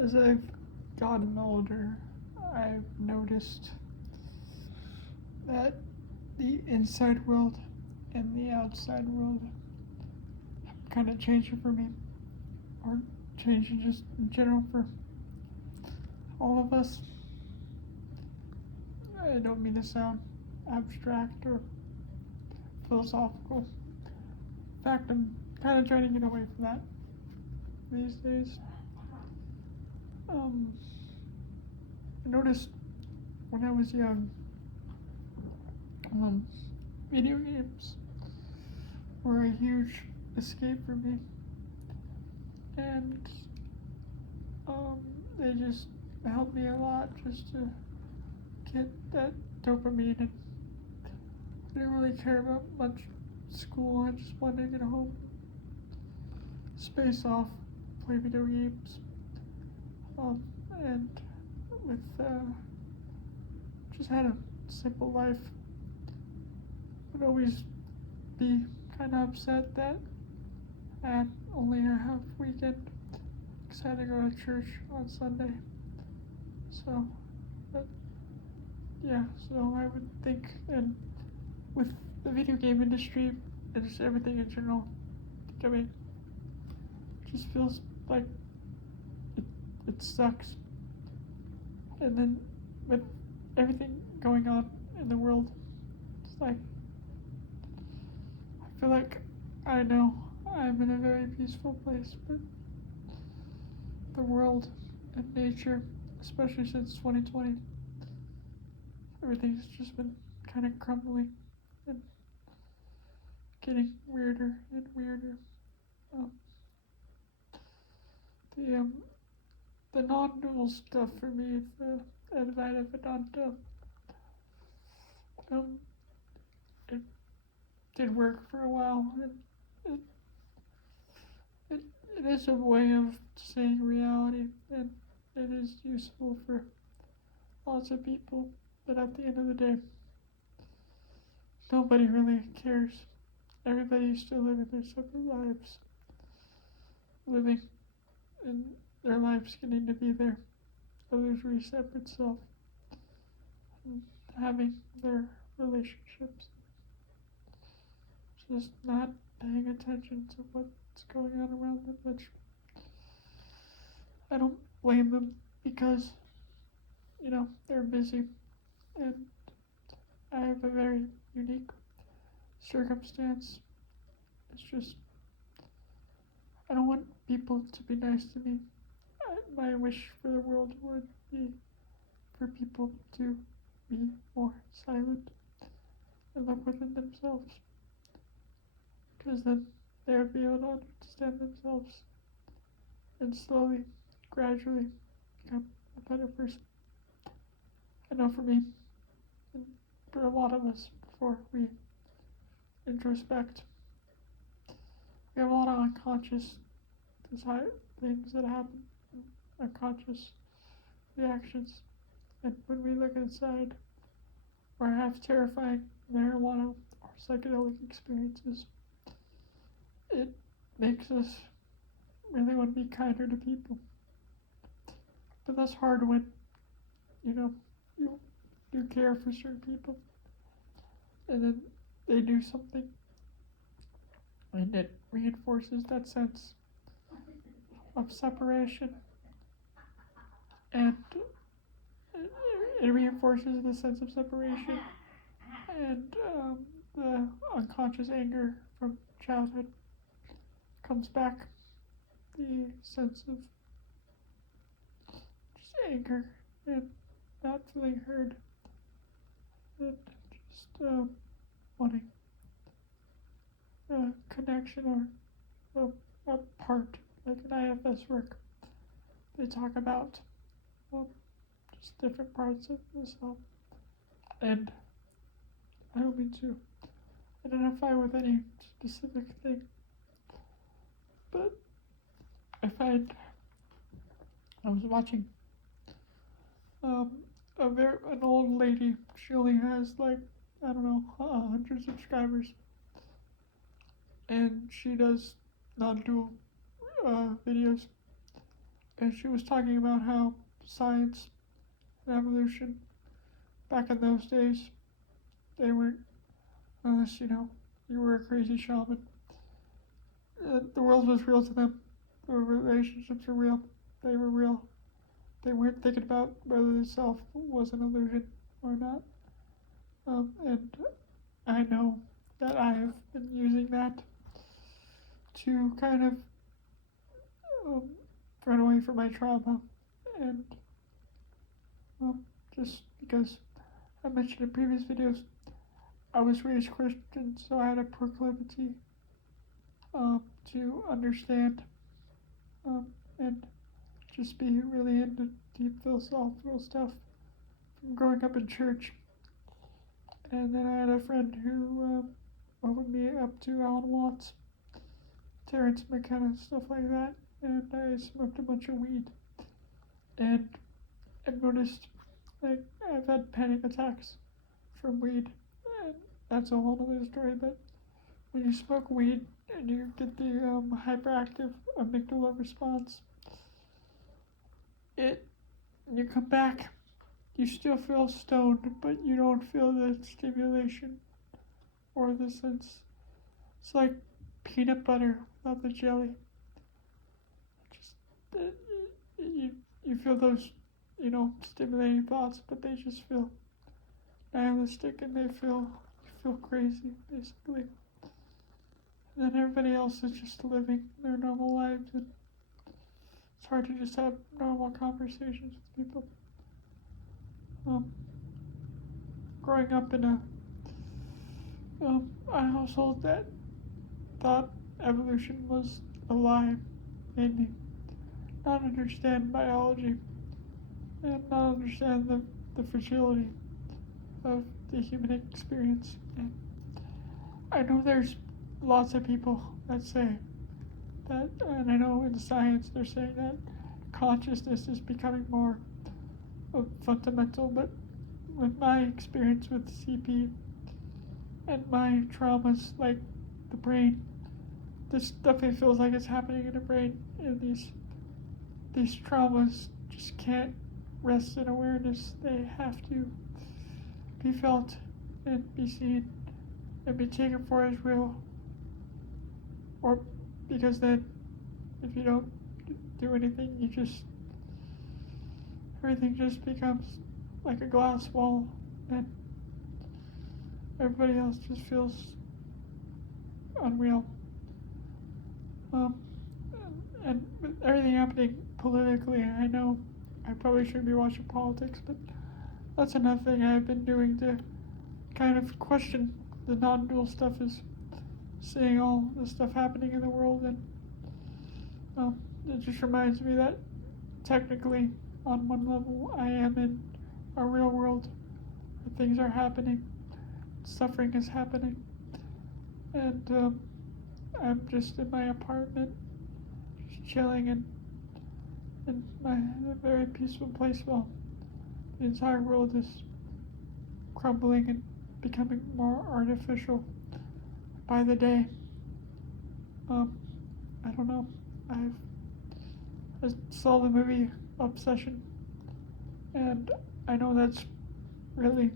As I've gotten older, I've noticed that the inside world and the outside world have kind of changing for me, or changing just in general for all of us. I don't mean to sound abstract or philosophical. In fact, I'm kind of trying to get away from that these days. Um, I noticed when I was young, um, video games were a huge escape for me, and um, they just helped me a lot just to get that dopamine. And I didn't really care about much school. I just wanted to get home, space off, play video games, um, and with just had a simple life. Would always be kind of upset that I had only a half weekend because I had to go to church on Sunday. So, but yeah, so I would think, and with the video game industry and just everything in general, I mean, it just feels like it, it sucks. And then with everything going on in the world, it's like, I feel like I know I'm in a very peaceful place, but the world and nature, especially since 2020, everything's just been kind of crumbling and getting weirder and weirder. Um, the the non-dual stuff for me, the Advaita Vedanta, um, it did work for a while, and it, it, it is a way of seeing reality, and it is useful for lots of people, but at the end of the day, nobody really cares. Everybody's still living their separate lives, living in their lives getting to be their illusory separate self, and having their relationships, just not paying attention to what's going on around them much. I don't blame them because, they're busy, and I have a very unique circumstance. It's just, I don't want people to be nice to me. My wish for the world would be for people to be more silent and look within themselves, because then they would be able to understand themselves and slowly, gradually become a better person. I know for me, and for a lot of us, before we introspect, we have a lot of unconscious things that happen, unconscious reactions. And when we look inside or have terrifying marijuana or psychedelic experiences, it makes us really want to be kinder to people. But that's hard when, you you care for certain people and then they do something and it reinforces that sense of separation, and it reinforces the sense of separation, and the unconscious anger from childhood comes back, the sense of just anger and not feeling heard, and just wanting a connection or a part, like in IFS work. They talk about just different parts of the self, and I don't mean to identify with any specific thing, but I was watching um, an old lady. She only has like, I don't know, 100 subscribers, and she does non-dual videos, and she was talking about how science and evolution back in those days, they weren't, unless you were a crazy shaman. The world was real to them. The relationships were real. They were real. They weren't thinking about whether the self was an illusion or not. And I know that I have been using that to kind of um, run away from my trauma. And just because I mentioned in previous videos, I was raised Christian, so I had a proclivity to understand and just be really into deep philosophical stuff from growing up in church. And then I had a friend who opened me up to Alan Watts, Terrence McKenna, stuff like that, and I smoked a bunch of weed. And I've noticed, like, I've had panic attacks from weed, and that's a whole other story, but when you smoke weed and you get the hyperactive amygdala response, you come back, you still feel stoned, but you don't feel the stimulation or the sense. It's like peanut butter without the jelly. Just you feel those, stimulating thoughts, but they just feel nihilistic and you feel crazy, basically. And then everybody else is just living their normal lives, and it's hard to just have normal conversations with people. Growing up in a household that thought evolution was a lie made me not understand biology and not understand the fragility of the human experience. And I know there's lots of people that say that, and I know in science they're saying that consciousness is becoming more fundamental, but with my experience with CP and my traumas, like the brain, this stuff it feels like it's happening in the brain, and these traumas just can't rest in awareness. They have to be felt and be seen and be taken for as real. Or because then, if you don't do anything, everything just becomes like a glass wall, and everybody else just feels unreal. And with everything happening politically, I know I probably shouldn't be watching politics, but that's another thing I've been doing to kind of question the non-dual stuff, is seeing all the stuff happening in the world, and it just reminds me that technically, on one level, I am in a real world where things are happening, suffering is happening, and I'm just in my apartment, just chilling in my very peaceful place while the entire world is crumbling and becoming more artificial by the day. I don't know. I saw the movie Obsession, and I know that's really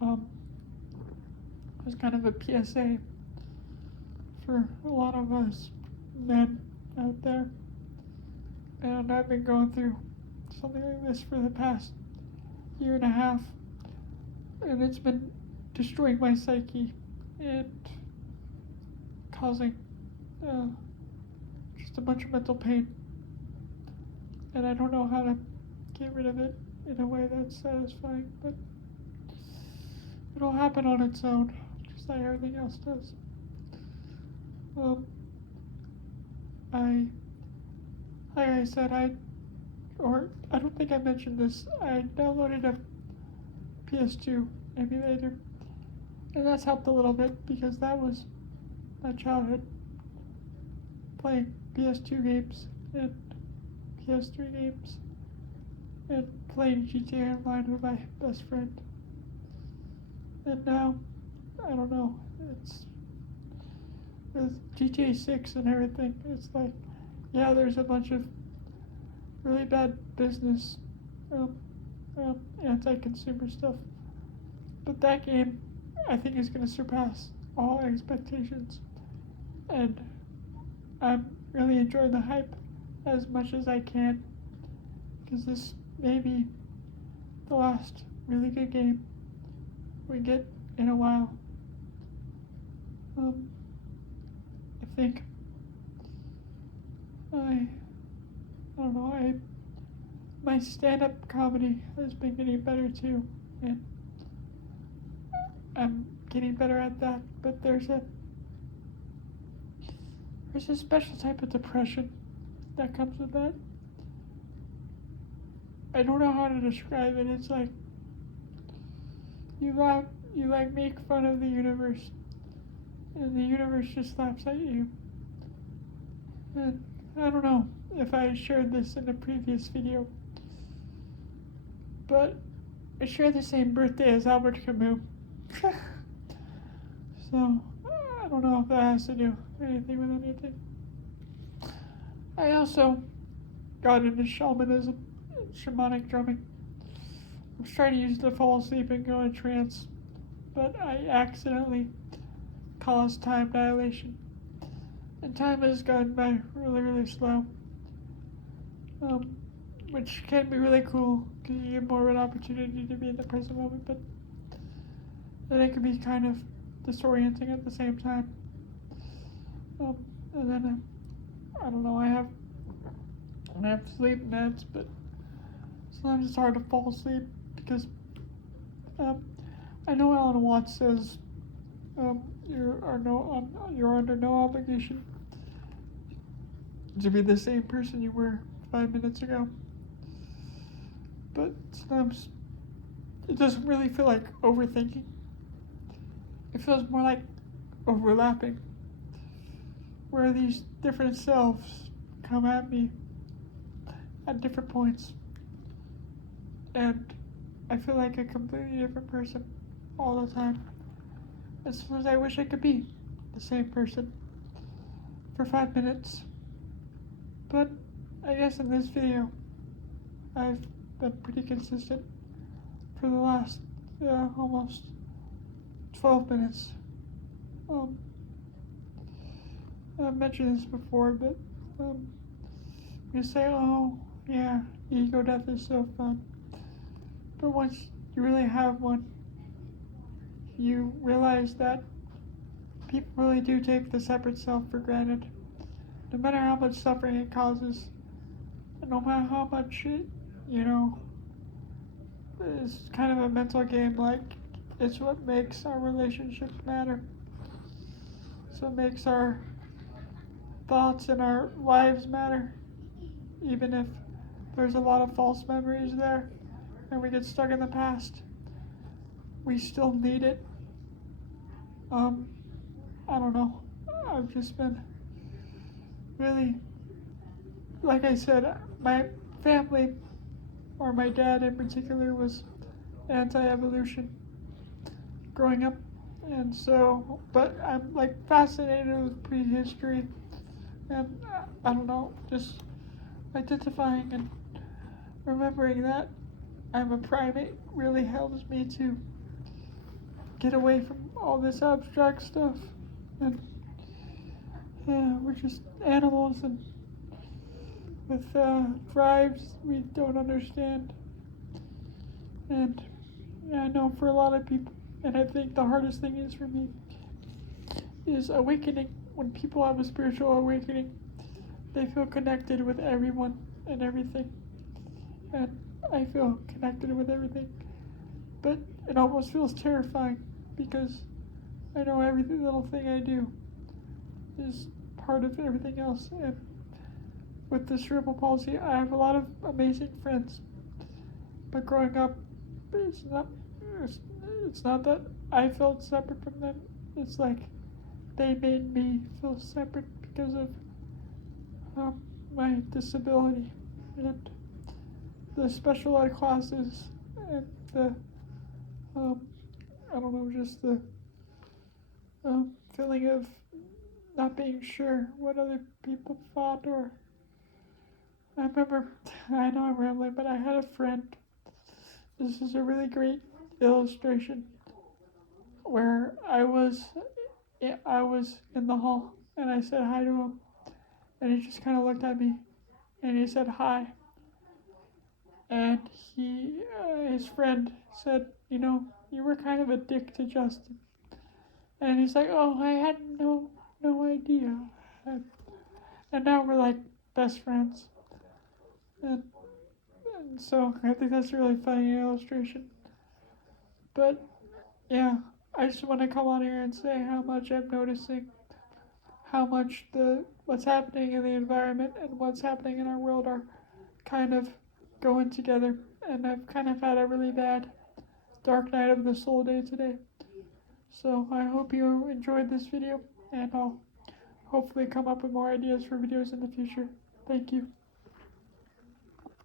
was kind of a PSA for a lot of us men out there. And I've been going through something like this for the past year and a half, and it's been destroying my psyche and causing just a bunch of mental pain. And I don't know how to get rid of it in a way that's satisfying, but it'll happen on its own, just like everything else does. Like I said, I don't think I mentioned this, I downloaded a PS2 emulator, and that's helped a little bit because that was my childhood, playing PS2 games and PS3 games and playing GTA Online with my best friend. And now, I don't know, it's with GTA 6 and everything, it's like, yeah, there's a bunch of really bad business, um, anti-consumer stuff. But that game, I think, is going to surpass all expectations, and I'm really enjoying the hype as much as I can, because this may be the last really good game we get in a while. I think I don't know, my stand-up comedy has been getting better too, and I'm getting better at that, but there's a special type of depression that comes with that. I don't know how to describe it. It's like you like make fun of the universe, and the universe just laughs at you. And I don't know if I shared this in a previous video, but I share the same birthday as Albert Camus. So I don't know if that has to do anything with anything. I also got into shamanism, shamanic drumming. I was trying to use it to fall asleep and go in trance, but I accidentally caused time dilation. And time has gone by really, really slow, which can be really cool because you get more of an opportunity to be in the present moment, but then it can be kind of disorienting at the same time. And then I don't know, I have sleep meds, but sometimes it's hard to fall asleep because I know Alan Watts says you're under no obligation to be the same person you were 5 minutes ago. But sometimes it doesn't really feel like overthinking. It feels more like overlapping, where these different selves come at me at different points. And I feel like a completely different person all the time. As soon as I wish I could be the same person for 5 minutes. But I guess in this video, I've been pretty consistent for the last almost 12 minutes. I've mentioned this before, but you say, oh, yeah, ego death is so fun. But once you really have one, you realize that people really do take the separate self for granted. No matter how much suffering it causes, and no matter how much it, is kind of a mental game, like, it's what makes our relationships matter. It's what makes our thoughts and our lives matter. Even if there's a lot of false memories there, and we get stuck in the past, we still need it. I don't know. I've just been really, like I said, my family, or my dad in particular, was anti-evolution growing up. And so, but I'm like fascinated with prehistory, and I don't know, just identifying and remembering that I'm a primate really helps me to get away from all this abstract stuff. And yeah, we're just animals and with drives we don't understand. And yeah, I know for a lot of people, and I think the hardest thing is for me, is awakening. When people have a spiritual awakening, they feel connected with everyone and everything. And I feel connected with everything. But it almost feels terrifying because I know every little thing I do is part of everything else. And with the cerebral palsy, I have a lot of amazing friends. But growing up, it's not that I felt separate from them. It's like they made me feel separate because of my disability and the special ed classes and the I don't know, just the feeling of not being sure what other people thought or I remember, I know I'm rambling, but I had a friend. This is a really great illustration where I was in the hall and I said hi to him, and he just kind of looked at me and he said hi, and his friend said, you were kind of a dick to Justin, and he's like, oh, I had no idea, and now we're like best friends, and, and so I think that's a really funny illustration, but yeah, I just want to come on here and say how much I'm noticing how much the what's happening in the environment and what's happening in our world are kind of going together. And I've kind of had a really bad dark night of the soul day today. So I hope you enjoyed this video, and I'll hopefully come up with more ideas for videos in the future. Thank you.